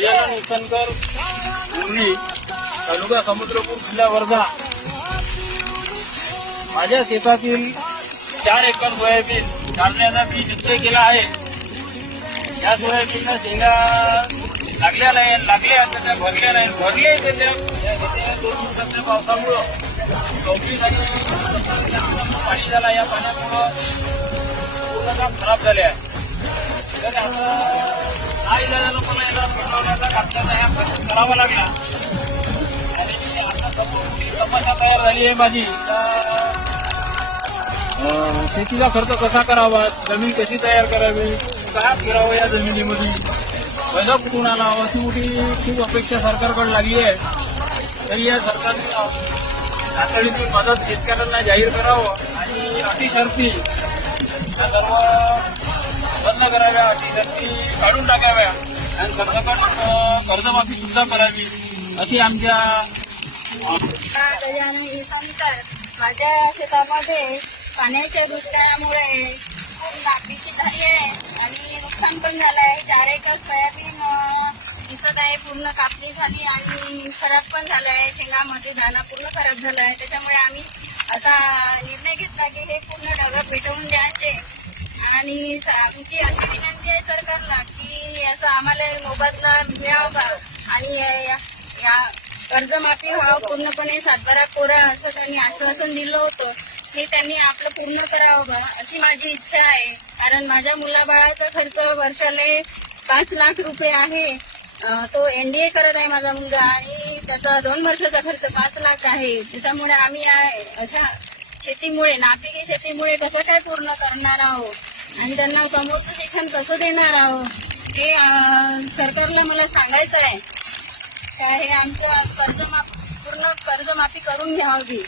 गजानन उसनकर मुरली, तालुका समुद्रपूर, जिल्हा वर्धा. माझ्या शेतातील 4 एकर सोयाबीन काढण्याचा मी निश्चय केला आहे. या सोयाबीनला शेंगा लागल्या नाही, लागल्या त्या भरल्या नाही, भरले त्याच्या 2 दिवसाच्या पावसामुळं गवती आणि पाणी झाला. या पाण्यामुळं पूर्ण खराब झाले आहे. तर आता नाही झालं मला याला पेट्रोलचा कापण्याचा ह्या प्रयत्न करावा लागला. आणि आता समस्या तयार झाली आहे माझी. शेतीचा खर्च कसा करावा, जमीन कशी तयार करावी, काय फिरावं या जमिनीमध्ये, कसं कुठून आणावं, अशी मोठी खूप अपेक्षा सरकारकडे लागली आहे. तरी या सरकारने तातडीची मदत शेतकऱ्यांना जाहीर करावं आणि अटी शर्ती या सर्व बंद कराव्या, अटी शर्ती काढून टाकाव्या आणि कर्जमाफी सुद्धा करावी अशी आमच्या. गजानन उसनकर, माझ्या शेतामध्ये पाण्याच्या दुष्काळामुळे खूप नापीक झाली आहे आणि नुकसान पण झालं आहे. 4 एकर सोयाबीन दिसत आहे पूर्ण कापणी झाली आणि खराब पण झालं आहे. शेंगामध्ये दाणा पूर्ण खराब झाला आहे. त्याच्यामुळे आम्ही असा निर्णय घेतला की हे पूर्ण ढगं पेटवून द्यायचे आणि आमची अशी विनंती आहे सरकारला की याचा आम्हाला मोबदला मिळावा आणि या कर्जमाफी व्हावं पूर्णपणे. 7-12 कोरा असं त्यांनी आश्वासन दिलं होतं, हे त्यांनी आपलं पूर्ण करावं अशी माझी इच्छा आहे. कारण माझ्या मुलाबाळाचा खर्च वर्षाला 5 लाख रुपये आहे. तो NDA करत आहे माझा मुलगा आणि त्याचा 2 वर्षाचा खर्च 5 लाख आहे. त्याच्यामुळे आम्ही अशा शेतीमुळे, नापिकी शेतीमुळे कसं काय पूर्ण करणार आहोत आणि त्यांना समोरचं शिक्षण कसं देणार आहोत हे सरकारला मला सांगायचं आहे. हे आमचं पूर्ण कर्जमाफी करून घ्यावी.